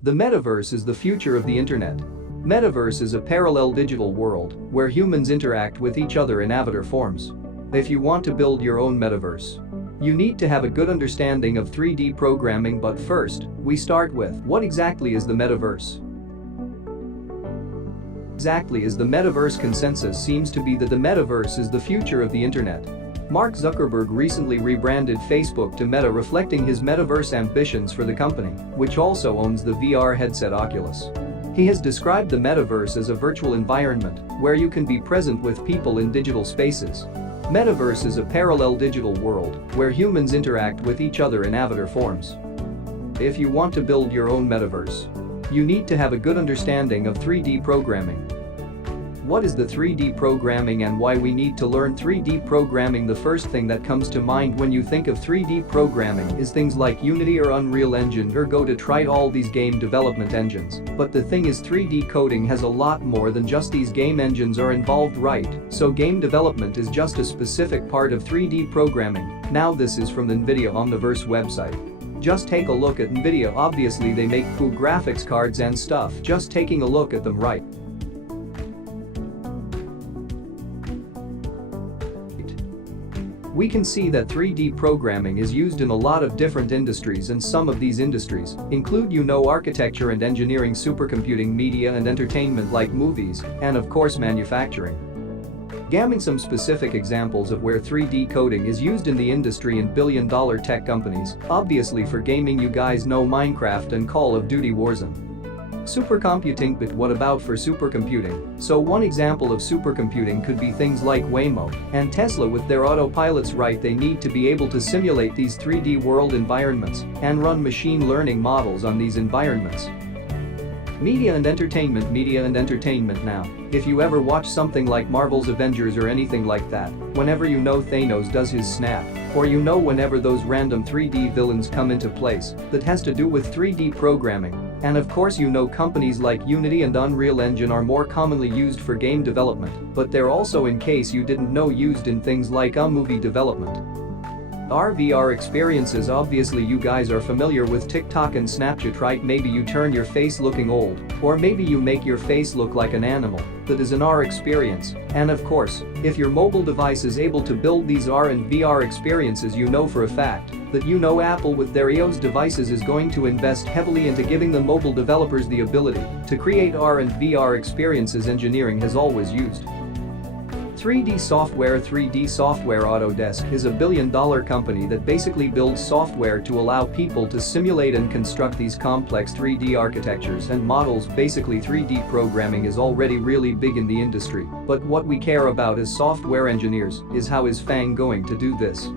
The metaverse is the future of the internet. Metaverse is a parallel digital world where humans interact with each other in avatar forms. If you want to build your own metaverse, you need to have a good understanding of 3D programming, but first, we start with what exactly is the metaverse? Exactly is the metaverse consensus seems to be that the metaverse is the future of the internet. Mark Zuckerberg recently rebranded Facebook to Meta, reflecting his metaverse ambitions for the company, which also owns the VR headset Oculus. He has described the metaverse as a virtual environment where you can be present with people in digital spaces. Metaverse is a parallel digital world where humans interact with each other in avatar forms. If you want to build your own metaverse, you need to have a good understanding of 3D programming. What is the 3D programming and why we need to learn 3D programming? The first thing that comes to mind when you think of 3D programming is things like Unity or Unreal Engine or Go to try all these game development engines. But the thing is, 3D coding has a lot more than just these game engines are involved, right? So game development is just a specific part of 3D programming. Now this is from the NVIDIA Omniverse website. Just take a look at NVIDIA. Obviously they make cool graphics cards and stuff. Just taking a look at them, right? We can see that 3D programming is used in a lot of different industries, and some of these industries include architecture and engineering, supercomputing, media and entertainment like movies, and of course manufacturing. Giving some specific examples of where 3D coding is used in the industry in billion-dollar tech companies. Obviously for gaming you guys know Minecraft and Call of Duty Warzone. Supercomputing, but what about for supercomputing? So one example of supercomputing could be things like Waymo and Tesla with their autopilots, right? They need to be able to simulate these 3D world environments and run machine learning models on these environments. Media and entertainment now. If you ever watch something like Marvel's Avengers or anything like that, whenever Thanos does his snap, or whenever those random 3D villains come into place, that has to do with 3D programming. And of course companies like Unity and Unreal Engine are more commonly used for game development, but they're also, in case you didn't know, used in things like movie development. VR experiences. Obviously you guys are familiar with TikTok and Snapchat, right? Maybe you turn your face looking old, or maybe you make your face look like an animal. That is an AR experience. And of course, if your mobile device is able to build these AR and VR experiences, for a fact that Apple with their iOS devices is going to invest heavily into giving the mobile developers the ability to create AR and VR experiences. Engineering has always used 3D software. Autodesk is a billion-dollar company that basically builds software to allow people to simulate and construct these complex 3D architectures and models. Basically 3D programming is already really big in the industry, but what we care about as software engineers is how is FANG going to do this.